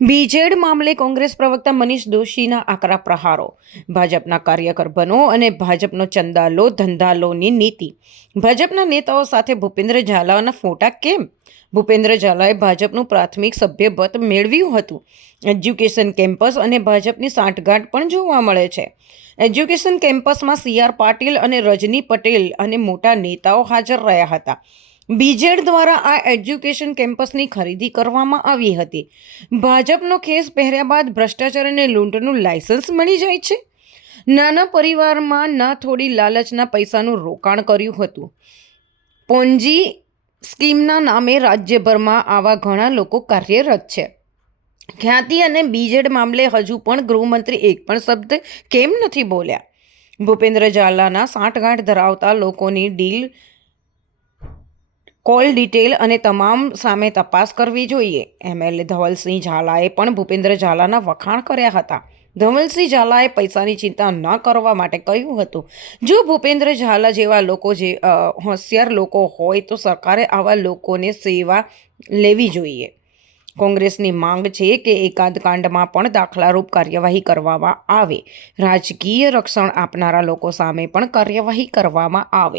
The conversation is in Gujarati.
બીજેડ મામલે કોંગ્રેસ પ્રવક્તા મનીષ દોશીના આકરા પ્રહારો. ભાજપના કાર્યકર બનો અને ભાજપનો ચંદાલો, ધંધાલોની નીતિ. ભાજપના નેતાઓ સાથે ભૂપેન્દ્ર ઝાલાના ફોટા કેમ? ભૂપેન્દ્ર ઝાલાએ ભાજપનું પ્રાથમિક સભ્યપદ મેળવ્યું હતું. એજ્યુકેશન કેમ્પસ અને ભાજપની સાંઠગાંઠ પણ જોવા મળે છે. એજ્યુકેશન કેમ્પસમાં સી આર પાટીલ અને રજની પટેલ અને મોટા નેતાઓ હાજર રહ્યા હતા. બીજેડ દ્વારા આ એજ્યુકેશન કેમ્પસની ખરીદી કરવામાં આવી હતી. ભાજપનો ખેસ પહેર્યા બાદ ભ્રષ્ટાચાર અને લૂંટનું લાયસન્સ મળી જાય છે. નાના પરિવારમાં ના થોડી લાલચના પૈસાનું રોકાણ કર્યું હતું. પોન્જી સ્કીમના નામે રાજ્યભરમાં આવા ઘણા લોકો કાર્યરત છે. ખ્યાતિ અને બીજેડ મામલે હજુ પણ ગૃહમંત્રી એક પણ શબ્દ કેમ નથી બોલ્યા? ભૂપેન્દ્ર ઝાલાના સાંઠગાંઠ ધરાવતા લોકોની ડીલ કોલ ડિટેલ અને તમામ સામે તપાસ કરવી જોઈએ. એમએલએ ધવલસિંહ ઝાલાએ પણ ભૂપેન્દ્ર ઝાલાના વખાણ કર્યા હતા. ધવલસિંહ ઝાલાએ પૈસાની ચિંતા ન કરવા માટે કહ્યું હતું, જો ભૂપેન્દ્ર ઝાલા જેવા લોકો જે હોશિયાર લોકો હોય તો સરકારે આવા લોકોને સેવા લેવી જોઈએ. કોંગ્રેસની માંગ છે કે એકાદ કાંડમાં પણ દાખલારૂપ કાર્યવાહી કરવામાં આવે. રાજકીય રક્ષણ આપનારા લોકો સામે પણ કાર્યવાહી કરવામાં આવે.